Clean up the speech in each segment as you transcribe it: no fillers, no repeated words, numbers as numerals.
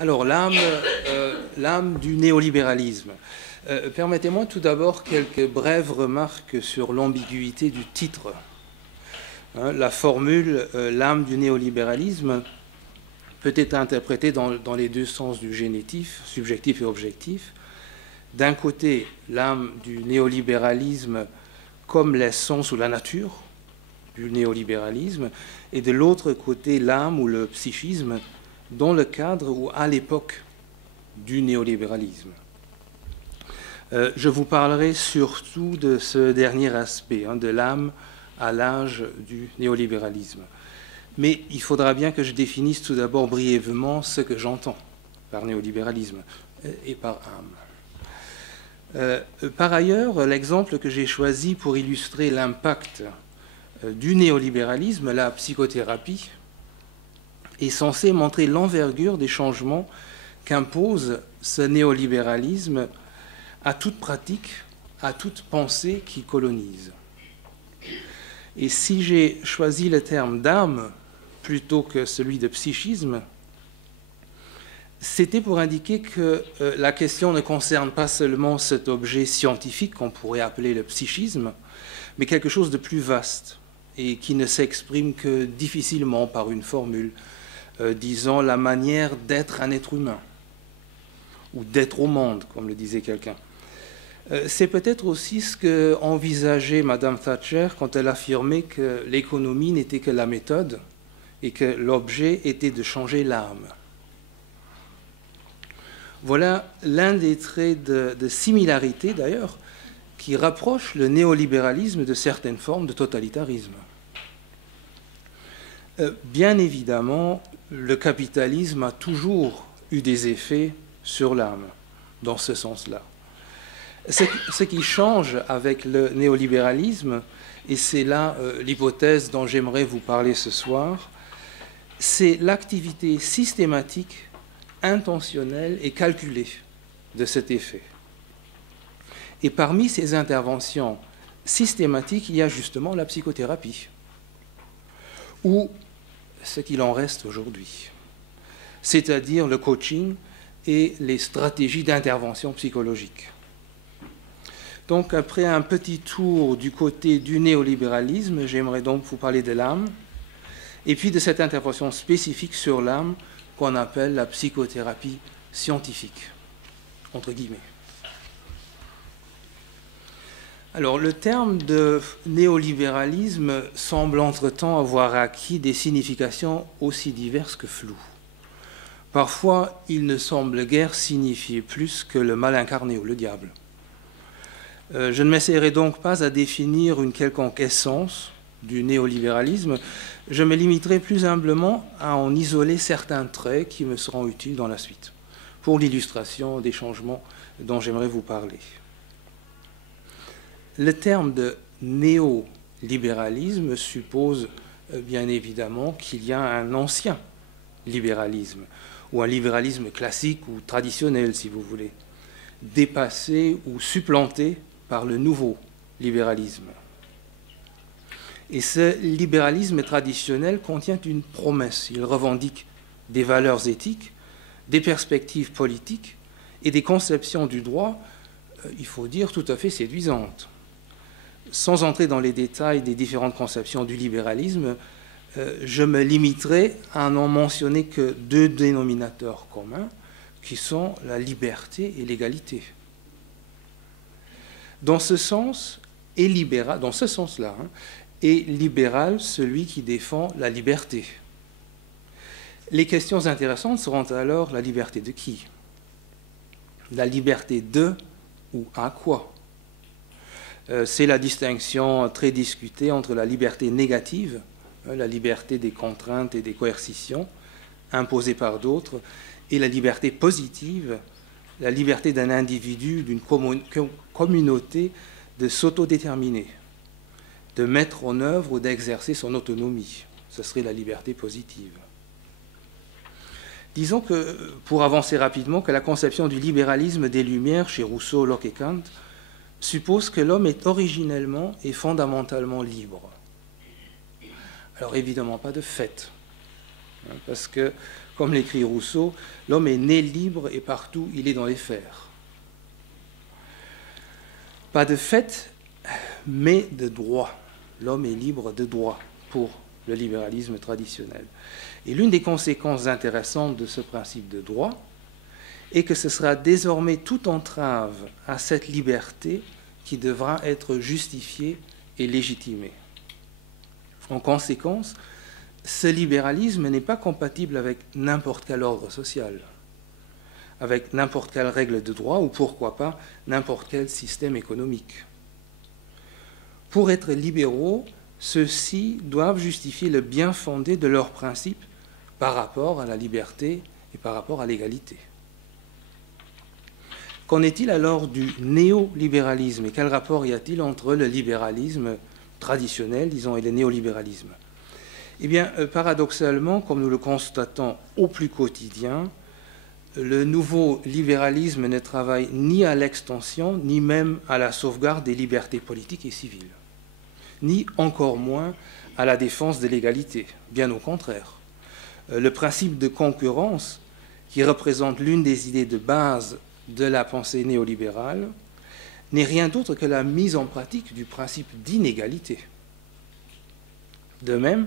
Alors, l'âme du néolibéralisme. Permettez-moi tout d'abord quelques brèves remarques sur l'ambiguïté du titre. La formule l'âme du néolibéralisme peut être interprétée dans les deux sens du génitif, subjectif et objectif. D'un côté, l'âme du néolibéralisme comme l'essence ou la nature du néolibéralisme, et de l'autre côté, l'âme ou le psychisme dans le cadre ou à l'époque du néolibéralisme. Je vous parlerai surtout de ce dernier aspect, de l'âme à l'âge du néolibéralisme. Mais il faudra bien que je définisse tout d'abord brièvement ce que j'entends par néolibéralisme et par âme. Par ailleurs, l'exemple que j'ai choisi pour illustrer l'impact du néolibéralisme, la psychothérapie, est censé montrer l'envergure des changements qu'impose ce néolibéralisme à toute pratique, à toute pensée qui colonise. Et si j'ai choisi le terme d'âme plutôt que celui de psychisme, c'était pour indiquer que la question ne concerne pas seulement cet objet scientifique qu'on pourrait appeler le psychisme, mais quelque chose de plus vaste et qui ne s'exprime que difficilement par une formule, disant la manière d'être un être humain ou d'être au monde, comme le disait quelqu'un. C'est peut-être aussi ce qu'envisageait Madame Thatcher quand elle affirmait que l'économie n'était que la méthode et que l'objet était de changer l'âme. Voilà l'un des traits de similarité, d'ailleurs, qui rapproche le néolibéralisme de certaines formes de totalitarisme. Bien évidemment, le capitalisme a toujours eu des effets sur l'âme, dans ce sens-là. Ce qui change avec le néolibéralisme, et c'est là l'hypothèse dont j'aimerais vous parler ce soir, c'est l'activité systématique, intentionnelle et calculée de cet effet. Et parmi ces interventions systématiques, il y a justement la psychothérapie, ou ce qu'il en reste aujourd'hui, c'est-à-dire le coaching et les stratégies d'intervention psychologique. Donc, après un petit tour du côté du néolibéralisme, j'aimerais donc vous parler de l'âme, et puis de cette intervention spécifique sur l'âme qu'on appelle la psychothérapie scientifique, entre guillemets. Alors, le terme de néolibéralisme semble entre-temps avoir acquis des significations aussi diverses que floues. Parfois, il ne semble guère signifier plus que le mal incarné ou le diable. Je ne m'essaierai donc pas à définir une quelconque essence du néolibéralisme. Je me limiterai plus humblement à en isoler certains traits qui me seront utiles dans la suite, pour l'illustration des changements dont j'aimerais vous parler. Le terme de néolibéralisme suppose bien évidemment qu'il y a un ancien libéralisme, ou un libéralisme classique ou traditionnel, si vous voulez, dépassé ou supplanté par le nouveau libéralisme. Et ce libéralisme traditionnel contient une promesse. Il revendique des valeurs éthiques, des perspectives politiques et des conceptions du droit, il faut dire, tout à fait séduisantes. Sans entrer dans les détails des différentes conceptions du libéralisme, je me limiterai à n'en mentionner que deux dénominateurs communs, qui sont la liberté et l'égalité. Dans ce sens, est libéral, dans ce sens-là, est libéral celui qui défend la liberté. Les questions intéressantes seront alors la liberté de qui? La liberté de ou à quoi? C'est la distinction très discutée entre la liberté négative, la liberté des contraintes et des coercitions imposées par d'autres, et la liberté positive, la liberté d'un individu, d'une communauté de s'autodéterminer, de mettre en œuvre ou d'exercer son autonomie. Ce serait la liberté positive. Disons que, pour avancer rapidement, que la conception du libéralisme des Lumières chez Rousseau, Locke et Kant suppose que l'homme est originellement et fondamentalement libre. Alors évidemment pas de fait, parce que, Comme l'écrit Rousseau, l'homme est né libre et partout il est dans les fers. Pas de fait, mais de droit. L'homme est libre de droit pour le libéralisme traditionnel. Et l'une des conséquences intéressantes de ce principe de droit est que ce sera désormais toute entrave à cette liberté qui devra être justifiée et légitimée. En conséquence, ce libéralisme n'est pas compatible avec n'importe quel ordre social, avec n'importe quelle règle de droit ou pourquoi pas n'importe quel système économique. Pour être libéraux, ceux-ci doivent justifier le bien fondé de leurs principes par rapport à la liberté et par rapport à l'égalité. Qu'en est-il alors du néolibéralisme et quel rapport y a-t-il entre le libéralisme traditionnel, disons, et le néolibéralisme? Eh bien, paradoxalement, comme nous le constatons au plus quotidien, le nouveau libéralisme ne travaille ni à l'extension, ni même à la sauvegarde des libertés politiques et civiles, ni encore moins à la défense de l'égalité, bien au contraire. Le principe de concurrence, qui représente l'une des idées de base de la pensée néolibérale, n'est rien d'autre que la mise en pratique du principe d'inégalité. De même,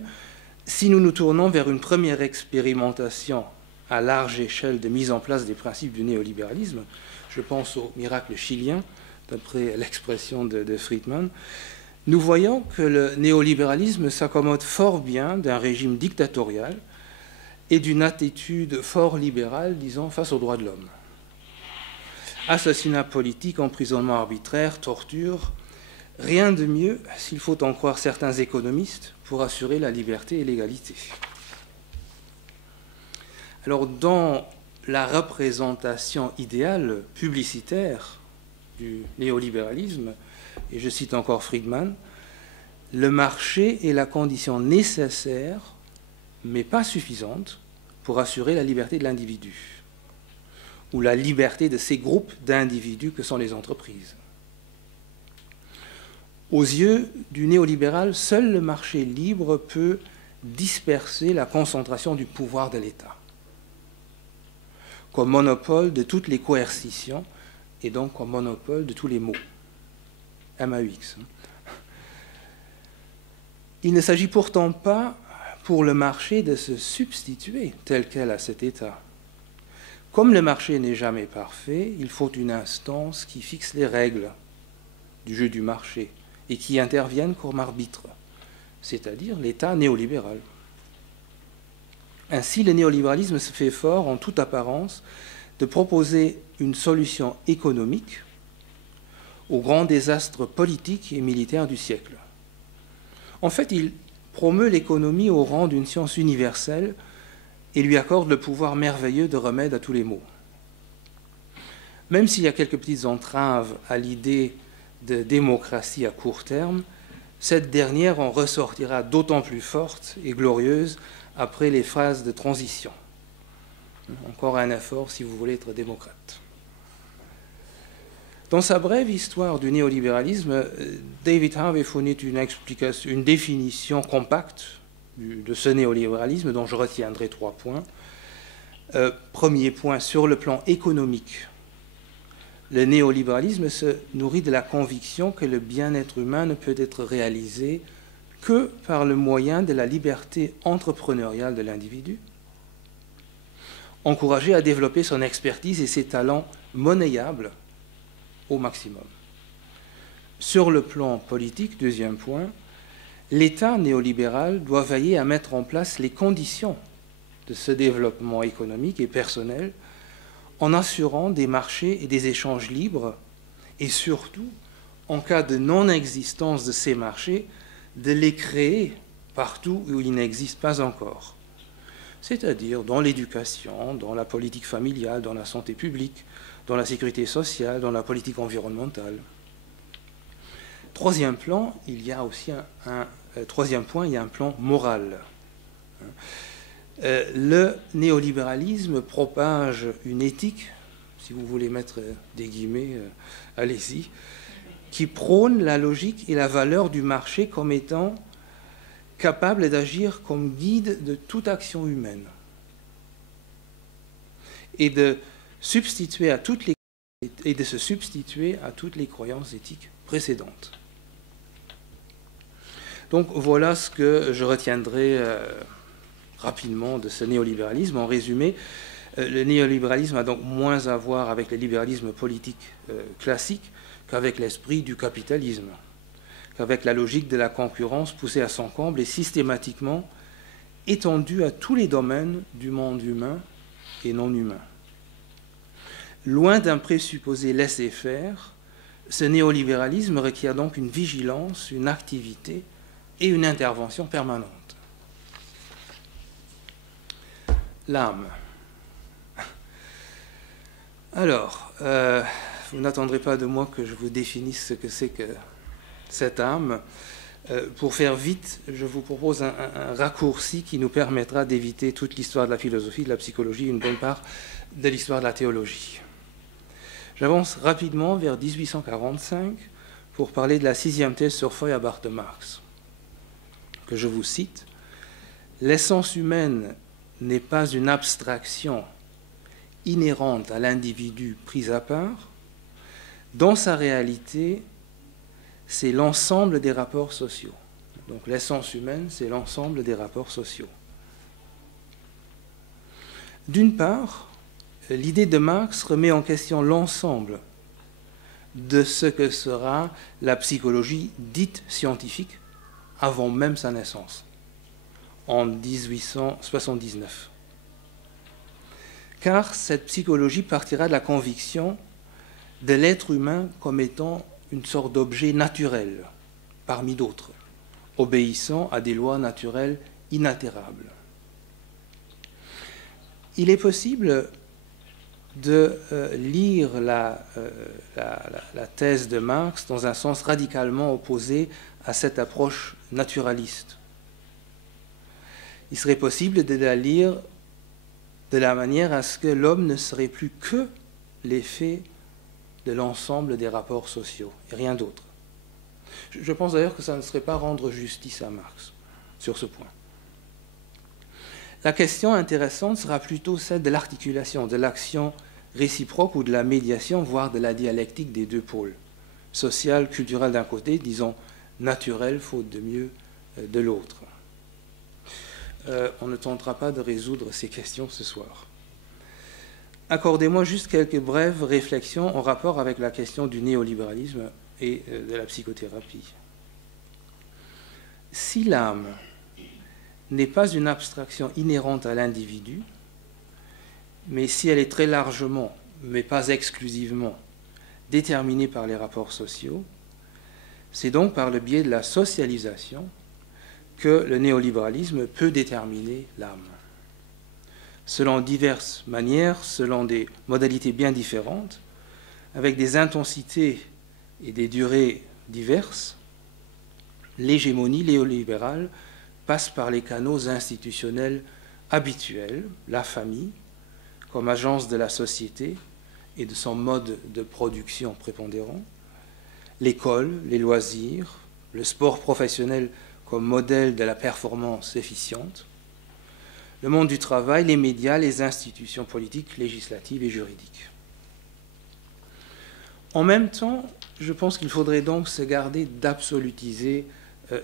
si nous nous tournons vers une première expérimentation à large échelle de mise en place des principes du néolibéralisme, je pense au miracle chilien, d'après l'expression de Friedman, nous voyons que le néolibéralisme s'accommode fort bien d'un régime dictatorial et d'une attitude fort libérale, disons, face aux droits de l'homme. Assassinat politique, emprisonnement arbitraire, torture, rien de mieux, s'il faut en croire certains économistes, pour assurer la liberté et l'égalité. Alors, dans la représentation idéale publicitaire du néolibéralisme, et je cite encore Friedman, le marché est la condition nécessaire, mais pas suffisante, pour assurer la liberté de l'individu, ou la liberté de ces groupes d'individus que sont les entreprises. Aux yeux du néolibéral, seul le marché libre peut disperser la concentration du pouvoir de l'État, comme monopole de toutes les coercitions et donc comme monopole de tous les maux. MAUX. Il ne s'agit pourtant pas pour le marché de se substituer tel quel à cet État. Comme le marché n'est jamais parfait, il faut une instance qui fixe les règles du jeu du marché et qui intervienne comme arbitre, c'est-à-dire l'État néolibéral. Ainsi, le néolibéralisme se fait fort, en toute apparence, de proposer une solution économique aux grands désastres politiques et militaires du siècle. En fait, il promeut l'économie au rang d'une science universelle et lui accorde le pouvoir merveilleux de remède à tous les maux. Même s'il y a quelques petites entraves à l'idée de démocratie à court terme, cette dernière en ressortira d'autant plus forte et glorieuse après les phases de transition. Encore un effort si vous voulez être démocrate. Dans sa brève histoire du néolibéralisme, David Harvey fournit une définition compacte de ce néolibéralisme dont je retiendrai 3 points. Premier point, sur le plan économique, le néolibéralisme se nourrit de la conviction que le bien-être humain ne peut être réalisé que par le moyen de la liberté entrepreneuriale de l'individu, encouragé à développer son expertise et ses talents monnayables au maximum. Sur le plan politique, deuxième point, l'État néolibéral doit veiller à mettre en place les conditions de ce développement économique et personnel en assurant des marchés et des échanges libres et surtout, en cas de non-existence de ces marchés, de les créer partout où ils n'existent pas encore, c'est-à-dire dans l'éducation, dans la politique familiale, dans la santé publique, dans la sécurité sociale, dans la politique environnementale. Troisième point, il y a un plan moral. Le néolibéralisme propage une éthique, si vous voulez mettre des guillemets, allez-y, qui prône la logique et la valeur du marché comme étant capable d'agir comme guide de toute action humaine. et de se substituer à toutes les croyances éthiques précédentes. Donc voilà ce que je retiendrai rapidement de ce néolibéralisme. En résumé, le néolibéralisme a donc moins à voir avec le libéralisme politique classique qu'avec l'esprit du capitalisme, qu'avec la logique de la concurrence poussée à son comble et systématiquement étendue à tous les domaines du monde humain et non humain. Loin d'un présupposé laisser-faire, ce néolibéralisme requiert donc une vigilance, une activité et une intervention permanente. L'âme. Alors, vous n'attendrez pas de moi que je vous définisse ce que c'est que cette âme. Pour faire vite, je vous propose un raccourci qui nous permettra d'éviter toute l'histoire de la philosophie, de la psychologie, une bonne part de l'histoire de la théologie. J'avance rapidement vers 1845 pour parler de la 6e thèse sur Feuerbach de Marx, que je vous cite. « L'essence humaine n'est pas une abstraction inhérente à l'individu pris à part. Dans sa réalité, c'est l'ensemble des rapports sociaux. » Donc l'essence humaine, c'est l'ensemble des rapports sociaux. D'une part, l'idée de Marx remet en question l'ensemble de ce que sera la psychologie dite scientifique avant même sa naissance, en 1879. Car cette psychologie partira de la conviction de l'être humain comme étant une sorte d'objet naturel, parmi d'autres, obéissant à des lois naturelles inaltérables. Il est possible de lire la thèse de Marx dans un sens radicalement opposé à cette approche naturaliste. Il serait possible de la lire de la manière à ce que l'homme ne serait plus que l'effet de l'ensemble des rapports sociaux, et rien d'autre. Je pense d'ailleurs que ça ne serait pas rendre justice à Marx sur ce point. La question intéressante sera plutôt celle de l'articulation, de l'action réciproque ou de la médiation, voire de la dialectique des deux pôles, social, culturel d'un côté, disons naturel, faute de mieux, de l'autre. On ne tentera pas de résoudre ces questions ce soir. Accordez-moi juste quelques brèves réflexions en rapport avec la question du néolibéralisme et de la psychothérapie. Si l'âme n'est pas une abstraction inhérente à l'individu, mais si elle est très largement, mais pas exclusivement, déterminée par les rapports sociaux, c'est donc par le biais de la socialisation que le néolibéralisme peut déterminer l'âme. Selon diverses manières, selon des modalités bien différentes, avec des intensités et des durées diverses, l'hégémonie néolibérale passe par les canaux institutionnels habituels, la famille, comme agence de la société et de son mode de production prépondérant, l'école, les loisirs, le sport professionnel comme modèle de la performance efficiente, le monde du travail, les médias, les institutions politiques, législatives et juridiques. En même temps, je pense qu'il faudrait donc se garder d'absolutiser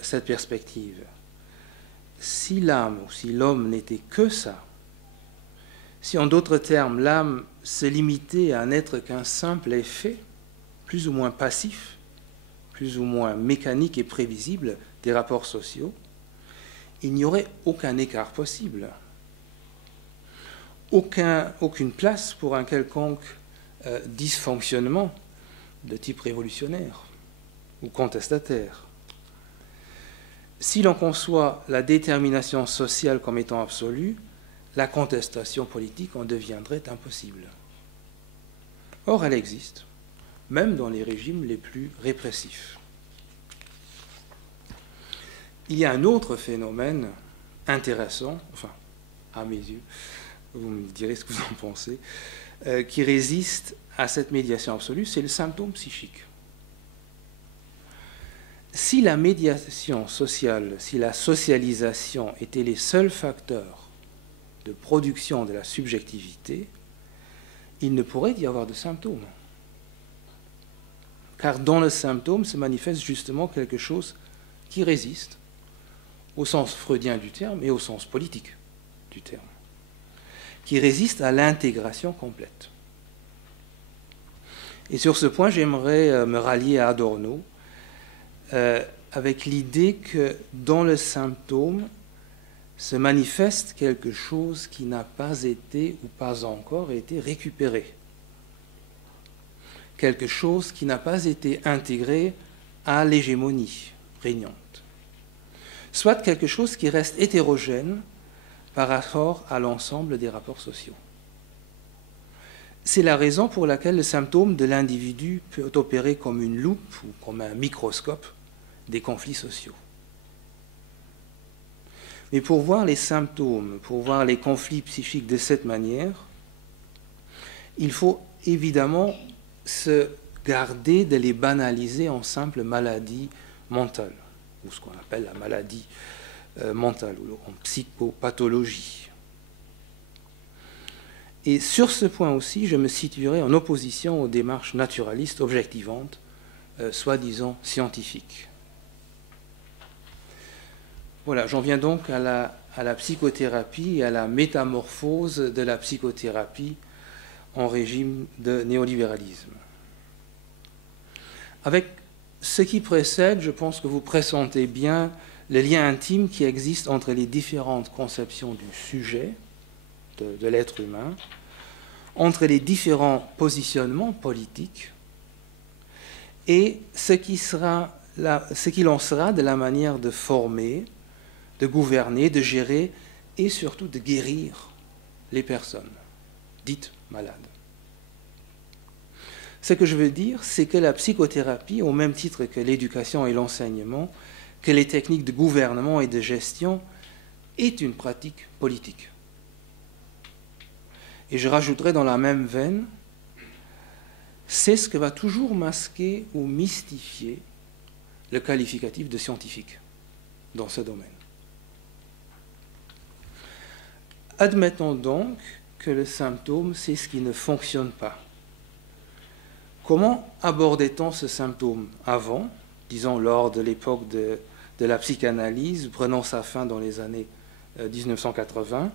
cette perspective. Si l'âme ou si l'homme n'était que ça, si en d'autres termes l'âme se limitait à n'être qu'un simple effet, plus ou moins passif, plus ou moins mécanique et prévisible des rapports sociaux, il n'y aurait aucun écart possible, aucune place pour un quelconque dysfonctionnement de type révolutionnaire ou contestataire. Si l'on conçoit la détermination sociale comme étant absolue, la contestation politique en deviendrait impossible. Or, elle existe, même dans les régimes les plus répressifs. Il y a un autre phénomène intéressant, enfin, à mes yeux, vous me direz ce que vous en pensez, qui résiste à cette médiation absolue, c'est le symptôme psychique. Si la médiation sociale, si la socialisation étaient les seuls facteurs de production de la subjectivité, il ne pourrait y avoir de symptômes. Car dans le symptôme se manifeste justement quelque chose qui résiste, au sens freudien du terme et au sens politique du terme, qui résiste à l'intégration complète. Et sur ce point, j'aimerais me rallier à Adorno, avec l'idée que dans le symptôme se manifeste quelque chose qui n'a pas été ou pas encore été récupéré, quelque chose qui n'a pas été intégré à l'hégémonie régnante, soit quelque chose qui reste hétérogène par rapport à l'ensemble des rapports sociaux. C'est la raison pour laquelle le symptôme de l'individu peut opérer comme une loupe ou comme un microscope des conflits sociaux. Mais pour voir les symptômes, pour voir les conflits psychiques de cette manière, il faut évidemment se garder de les banaliser en simple maladie mentale, ou ce qu'on appelle la maladie mentale, ou en psychopathologie. Et sur ce point aussi, je me situerai en opposition aux démarches naturalistes objectivantes, soi-disant scientifiques. Voilà, j'en viens donc à la psychothérapie et à la métamorphose de la psychothérapie en régime de néolibéralisme. Avec ce qui précède, je pense que vous pressentez bien le lien intime qui existe entre les différentes conceptions du sujet, de l'être humain, entre les différents positionnements politiques et ce qu'il en sera de la manière de former, de gouverner, de gérer et surtout de guérir les personnes dites malades. Ce que je veux dire, c'est que la psychothérapie, au même titre que l'éducation et l'enseignement, que les techniques de gouvernement et de gestion, est une pratique politique. Et je rajouterai dans la même veine, c'est ce que va toujours masquer ou mystifier le qualificatif de scientifique dans ce domaine. Admettons donc que le symptôme, c'est ce qui ne fonctionne pas. Comment abordait-on ce symptôme avant, disons lors de l'époque de la psychanalyse, prenant sa fin dans les années 1980,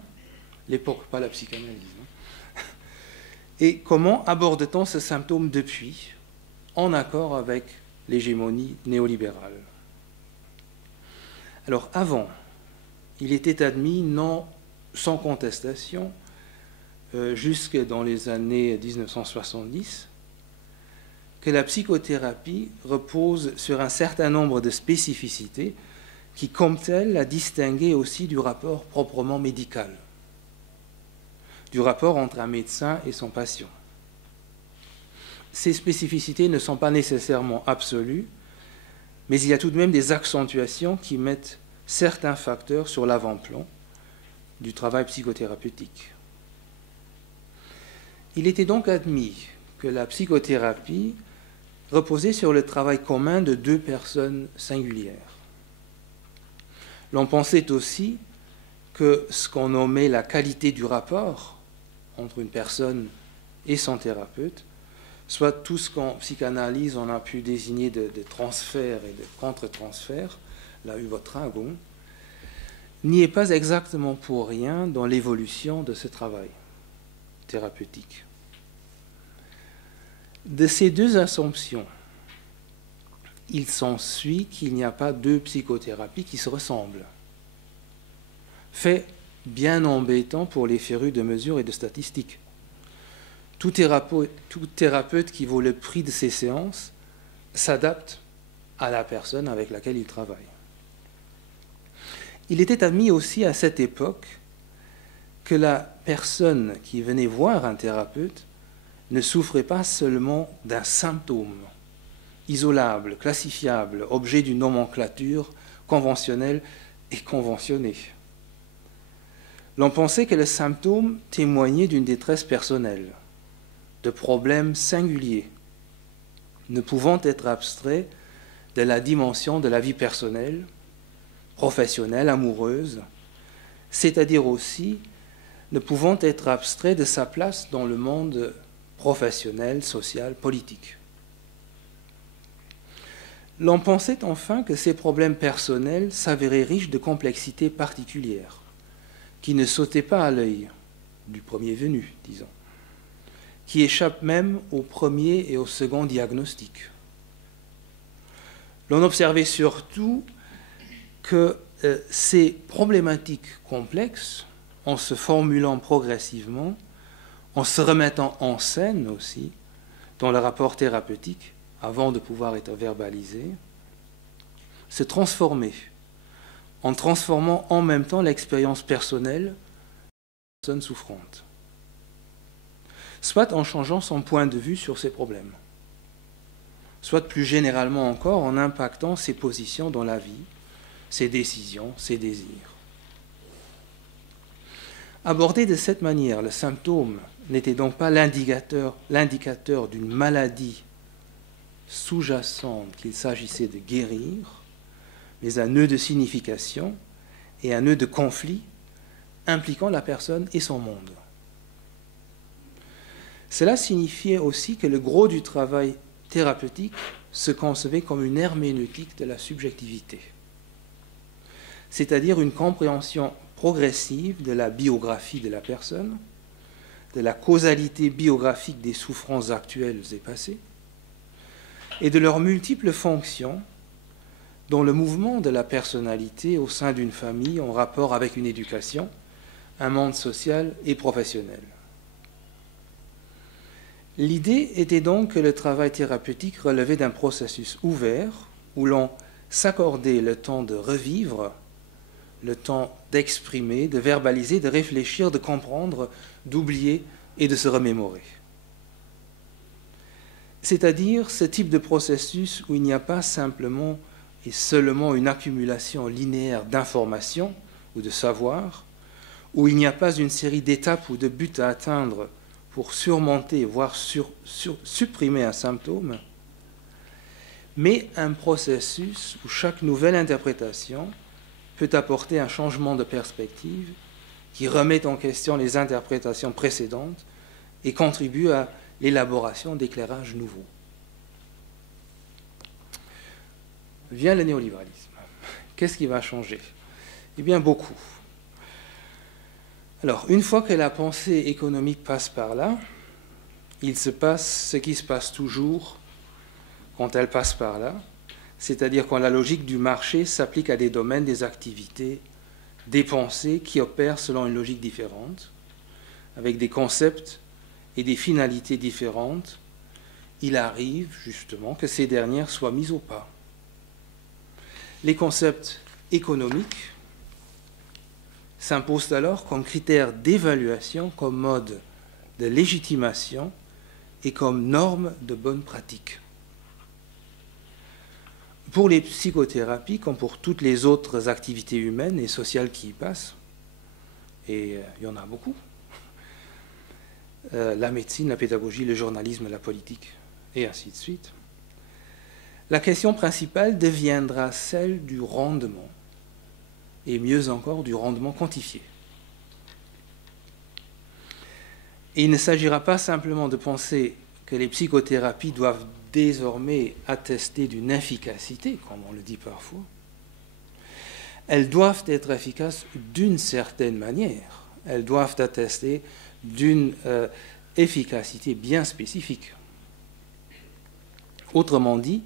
l'époque, pas la psychanalyse, hein. Et comment aborde-t-on ce symptôme depuis, en accord avec l'hégémonie néolibérale? Alors avant, il était admis, non sans contestation, jusque dans les années 1970, que la psychothérapie repose sur un certain nombre de spécificités qui, comme telles, la distinguaient aussi du rapport proprement médical, du rapport entre un médecin et son patient. Ces spécificités ne sont pas nécessairement absolues, mais il y a tout de même des accentuations qui mettent certains facteurs sur l'avant-plan du travail psychothérapeutique. Il était donc admis que la psychothérapie reposait sur le travail commun de deux personnes singulières. L'on pensait aussi que ce qu'on nommait la qualité du rapport entre une personne et son thérapeute, soit tout ce qu'en psychanalyse on a pu désigner de transfert et de contre-transfert, la Übertragung, n'y est pas exactement pour rien dans l'évolution de ce travail thérapeutique. De ces deux assumptions, il s'ensuit qu'il n'y a pas deux psychothérapies qui se ressemblent. Fait bien embêtant pour les férus de mesures et de statistiques. Tout thérapeute qui vaut le prix de ses séances s'adapte à la personne avec laquelle il travaille. Il était admis aussi à cette époque que la personne qui venait voir un thérapeute ne souffrait pas seulement d'un symptôme isolable, classifiable, objet d'une nomenclature conventionnelle et conventionnée. L'on pensait que le symptôme témoignait d'une détresse personnelle, de problèmes singuliers, ne pouvant être abstraits de la dimension de la vie personnelle, professionnelle, amoureuse, c'est-à-dire aussi ne pouvant être abstraits de sa place dans le monde professionnelle, sociale, politique. L'on pensait enfin que ces problèmes personnels s'avéraient riches de complexités particulières, qui ne sautaient pas à l'œil du premier venu, disons, qui échappent même au premier et au second diagnostic. L'on observait surtout que ces problématiques complexes, en se formulant progressivement, en se remettant en scène aussi, dans le rapport thérapeutique, avant de pouvoir être verbalisées, se transformaient, en transformant en même temps l'expérience personnelle de la personne souffrante, soit en changeant son point de vue sur ces problèmes, soit plus généralement encore en impactant ses positions dans la vie, ses décisions, ses désirs. Abordé de cette manière, le symptôme n'était donc pas l'indicateur d'une maladie sous-jacente qu'il s'agissait de guérir, mais un nœud de signification et un nœud de conflit impliquant la personne et son monde. Cela signifiait aussi que le gros du travail thérapeutique se concevait comme une herméneutique de la subjectivité, c'est-à-dire une compréhension progressive de la biographie de la personne, de la causalité biographique des souffrances actuelles et passées, et de leurs multiples fonctions dans le mouvement de la personnalité au sein d'une famille en rapport avec une éducation, un monde social et professionnel. L'idée était donc que le travail thérapeutique relevait d'un processus ouvert où l'on s'accordait le temps de revivre, le temps d'exprimer, de verbaliser, de réfléchir, de comprendre, d'oublier et de se remémorer. C'est-à-dire ce type de processus où il n'y a pas simplement et seulement une accumulation linéaire d'informations ou de savoirs, où il n'y a pas une série d'étapes ou de buts à atteindre pour surmonter, voire supprimer un symptôme, mais un processus où chaque nouvelle interprétation peut apporter un changement de perspective qui remet en question les interprétations précédentes et contribue à l'élaboration d'éclairages nouveaux. Vient le néolibéralisme. Qu'est-ce qui va changer? Eh bien, beaucoup. Alors, une fois que la pensée économique passe par là, il se passe ce qui se passe toujours quand elle passe par là, c'est-à-dire quand la logique du marché s'applique à des domaines, des activités, des pensées qui opèrent selon une logique différente, avec des concepts et des finalités différentes, il arrive justement que ces dernières soient mises au pas. Les concepts économiques s'imposent alors comme critère d'évaluation, comme mode de légitimation et comme norme de bonne pratique. Pour les psychothérapies, comme pour toutes les autres activités humaines et sociales qui y passent, et il y en a beaucoup, la médecine, la pédagogie, le journalisme, la politique, et ainsi de suite, la question principale deviendra celle du rendement, et mieux encore du rendement quantifié. Et il ne s'agira pas simplement de penser que les psychothérapies doivent désormais attester d'une efficacité, comme on le dit parfois. Elles doivent être efficaces d'une certaine manière. Elles doivent attester d'une efficacité bien spécifique. Autrement dit,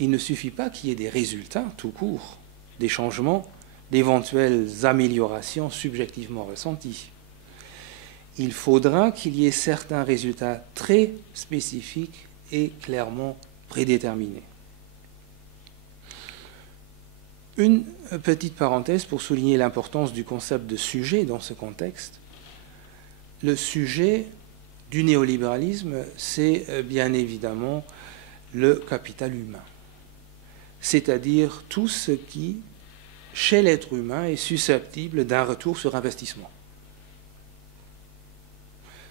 il ne suffit pas qu'il y ait des résultats tout court, des changements, d'éventuelles améliorations subjectivement ressenties. Il faudra qu'il y ait certains résultats très spécifiques et clairement prédéterminés. Une petite parenthèse pour souligner l'importance du concept de sujet dans ce contexte. Le sujet du néolibéralisme, c'est bien évidemment le capital humain, c'est-à-dire tout ce qui, chez l'être humain, est susceptible d'un retour sur investissement.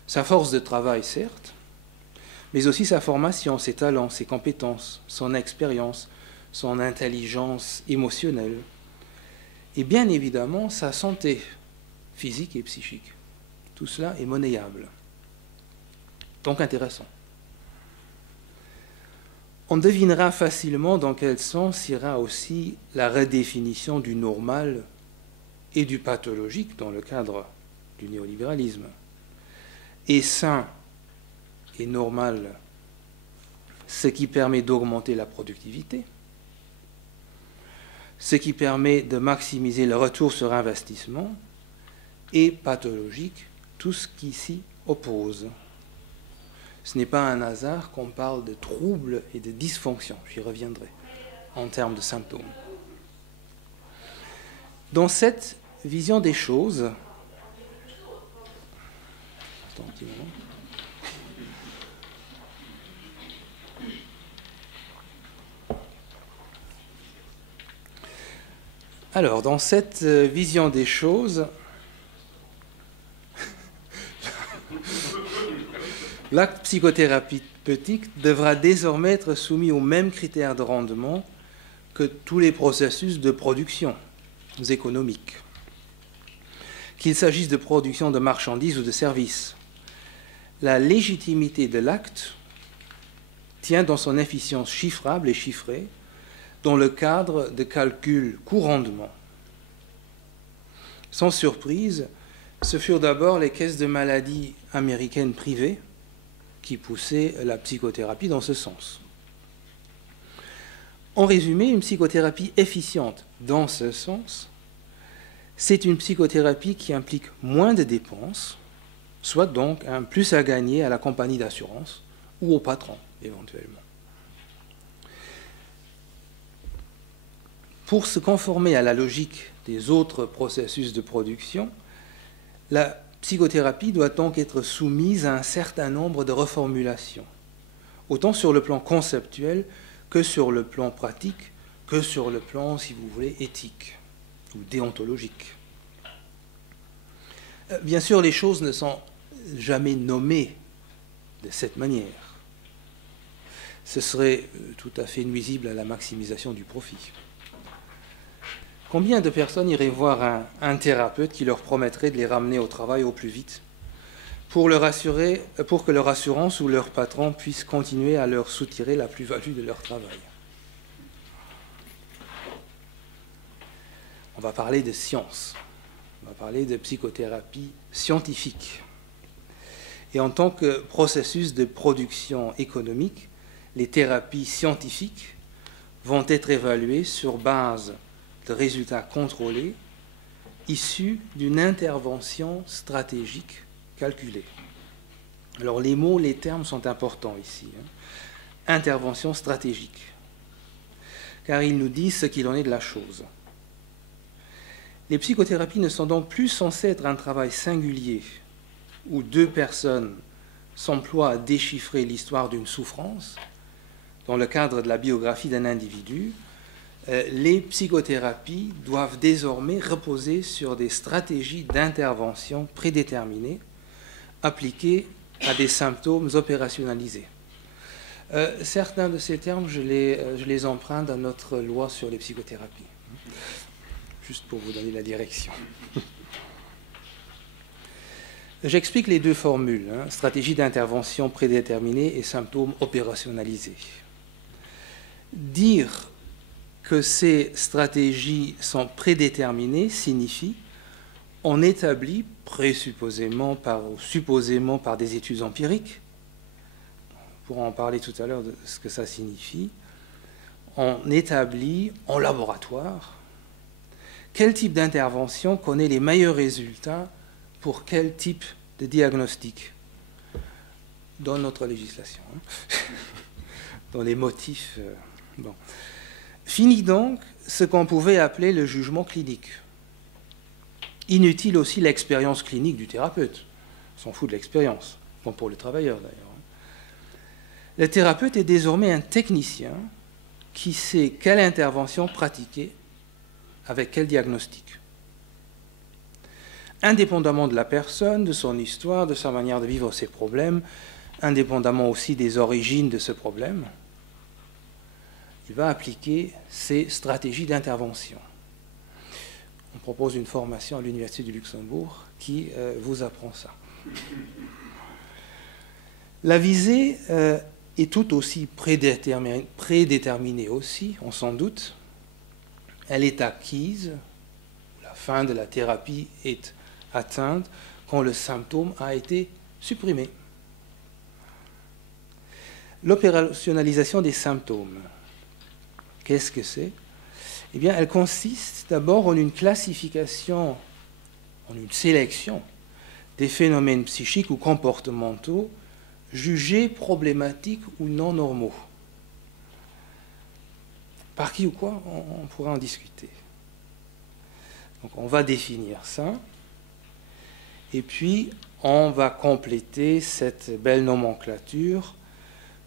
Sa force de travail, certes, mais aussi sa formation, ses talents, ses compétences, son expérience, son intelligence émotionnelle, et bien évidemment sa santé physique et psychique. Tout cela est monnayable. Donc intéressant. On devinera facilement dans quel sens ira aussi la redéfinition du normal et du pathologique dans le cadre du néolibéralisme. Et sain et normal, ce qui permet d'augmenter la productivité, ce qui permet de maximiser le retour sur investissement, et pathologique, tout ce qui s'y oppose. Ce n'est pas un hasard qu'on parle de troubles et de dysfonctions, j'y reviendrai, en termes de symptômes. Dans cette vision des choses, attends un petit moment. Alors, dans cette vision des choses, l'acte psychothérapeutique devra désormais être soumis aux mêmes critères de rendement que tous les processus de production économiques, qu'il s'agisse de production de marchandises ou de services. La légitimité de l'acte tient dans son efficience chiffrable et chiffrée dans le cadre de calculs coût-rendement. Sans surprise, ce furent d'abord les caisses de maladie américaines privées qui poussaient la psychothérapie dans ce sens. En résumé, une psychothérapie efficiente dans ce sens, c'est une psychothérapie qui implique moins de dépenses, soit donc un plus à gagner à la compagnie d'assurance ou au patron, éventuellement. Pour se conformer à la logique des autres processus de production, la psychothérapie doit donc être soumise à un certain nombre de reformulations, autant sur le plan conceptuel que sur le plan pratique, que sur le plan, si vous voulez, éthique ou déontologique. Bien sûr, les choses ne sont jamais nommées de cette manière. Ce serait tout à fait nuisible à la maximisation du profit. Combien de personnes iraient voir un thérapeute qui leur promettrait de les ramener au travail au plus vite pour que leur assurance ou leur patron puisse continuer à leur soutirer la plus-value de leur travail? On va parler de science, on va parler de psychothérapie scientifique. Et en tant que processus de production économique, les thérapies scientifiques vont être évaluées sur base de résultats contrôlés issus d'une intervention stratégique calculée. Alors les mots, les termes sont importants ici. Intervention stratégique, car ils nous disent ce qu'il en est de la chose. Les psychothérapies ne sont donc plus censées être un travail singulier où deux personnes s'emploient à déchiffrer l'histoire d'une souffrance dans le cadre de la biographie d'un individu. Les psychothérapies doivent désormais reposer sur des stratégies d'intervention prédéterminées appliquées à des symptômes opérationnalisés. Certains de ces termes, je les emprunte dans notre loi sur les psychothérapies, juste pour vous donner la direction. J'explique les deux formules, stratégie d'intervention prédéterminée et symptômes opérationnalisés. Dire que ces stratégies sont prédéterminées signifie on établit supposément par des études empiriques, on pourra en parler tout à l'heure de ce que ça signifie, on établit en laboratoire quel type d'intervention connaît les meilleurs résultats pour quel type de diagnostic dans notre législation, dans les motifs. Bon. Fini donc ce qu'on pouvait appeler le jugement clinique. Inutile aussi l'expérience clinique du thérapeute. On s'en fout de l'expérience, comme pour le travailleur d'ailleurs. Le thérapeute est désormais un technicien qui sait quelle intervention pratiquer avec quel diagnostic. Indépendamment de la personne, de son histoire, de sa manière de vivre ses problèmes, indépendamment aussi des origines de ce problème, il va appliquer ses stratégies d'intervention. On propose une formation à l'Université du Luxembourg qui vous apprend ça. La visée est tout aussi prédéterminée aussi, on s'en doute. Elle est acquise, la fin de la thérapie est atteinte quand le symptôme a été supprimé. L'opérationnalisation des symptômes, qu'est-ce que c'est? Eh bien, elle consiste d'abord en une classification, en une sélection des phénomènes psychiques ou comportementaux jugés problématiques ou non normaux. Par qui ou quoi, on pourra en discuter. Donc on va définir ça, et puis on va compléter cette belle nomenclature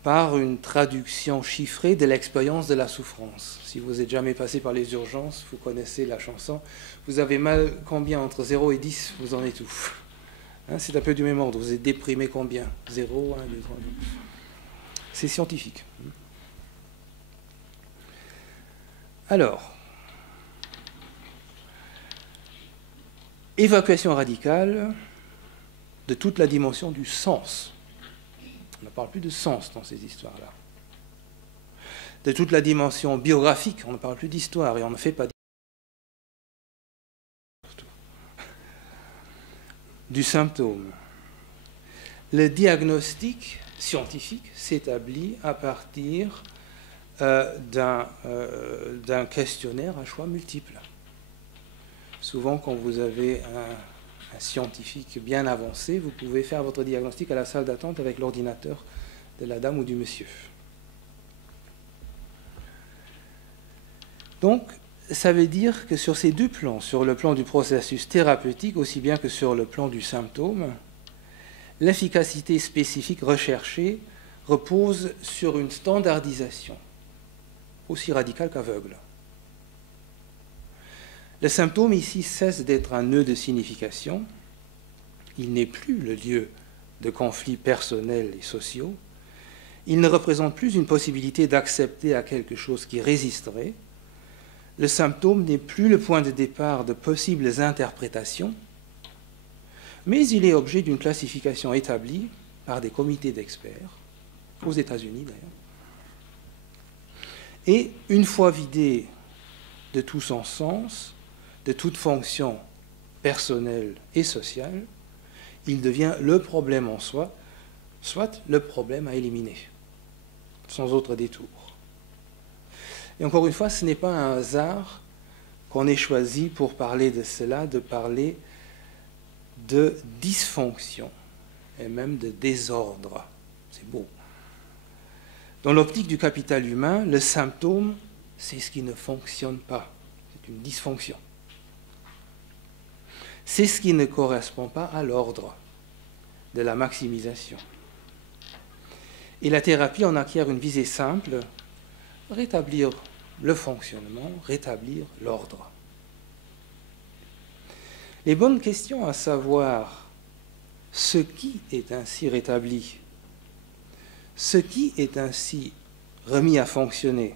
par une traduction chiffrée de l'expérience de la souffrance. Si vous n'êtes jamais passé par les urgences, vous connaissez la chanson. Vous avez mal combien? Entre 0 et 10, vous en êtes où? Hein, c'est un peu du même ordre. Vous êtes déprimé combien? 0, 1, 2, 3, 2. C'est scientifique. Alors, évacuation radicale de toute la dimension du sens. On ne parle plus de sens dans ces histoires-là. De toute la dimension biographique, on ne parle plus d'histoire et on ne fait pas du symptôme. Le diagnostic scientifique s'établit à partir d'un questionnaire à choix multiples. Souvent, quand vous avez un scientifique bien avancé, vous pouvez faire votre diagnostic à la salle d'attente avec l'ordinateur de la dame ou du monsieur. Donc, ça veut dire que sur ces deux plans, sur le plan du processus thérapeutique aussi bien que sur le plan du symptôme, l'efficacité spécifique recherchée repose sur une standardisation aussi radicale qu'aveugle. Le symptôme ici cesse d'être un nœud de signification. Il n'est plus le lieu de conflits personnels et sociaux. Il ne représente plus une possibilité d'accepter à quelque chose qui résisterait. Le symptôme n'est plus le point de départ de possibles interprétations, mais il est objet d'une classification établie par des comités d'experts, aux États-Unis d'ailleurs. Et une fois vidé de tout son sens, de toute fonction personnelle et sociale, il devient le problème en soi, soit le problème à éliminer, sans autre détour. Et encore une fois, ce n'est pas un hasard qu'on ait choisi pour parler de cela, de parler de dysfonction et même de désordre. C'est beau. Dans l'optique du capital humain, le symptôme, c'est ce qui ne fonctionne pas. C'est une dysfonction. C'est ce qui ne correspond pas à l'ordre de la maximisation. Et la thérapie en acquiert une visée simple, rétablir le fonctionnement, rétablir l'ordre. Les bonnes questions à savoir ce qui est ainsi rétabli, ce qui est ainsi remis à fonctionner,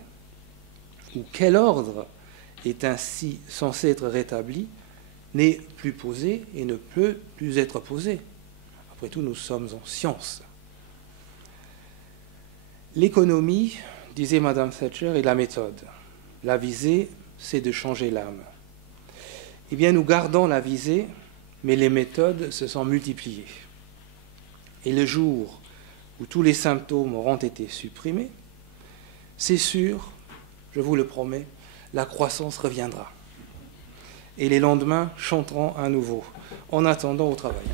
ou quel ordre est ainsi censé être rétabli, n'est plus posé et ne peut plus être posé. Après tout, nous sommes en science. L'économie, disait Madame Thatcher, est la méthode. La visée, c'est de changer l'âme. Eh bien, nous gardons la visée, mais les méthodes se sont multipliées. Et le jour où tous les symptômes auront été supprimés, c'est sûr, je vous le promets, la croissance reviendra. Et les lendemains chanteront à nouveau, en attendant au travail.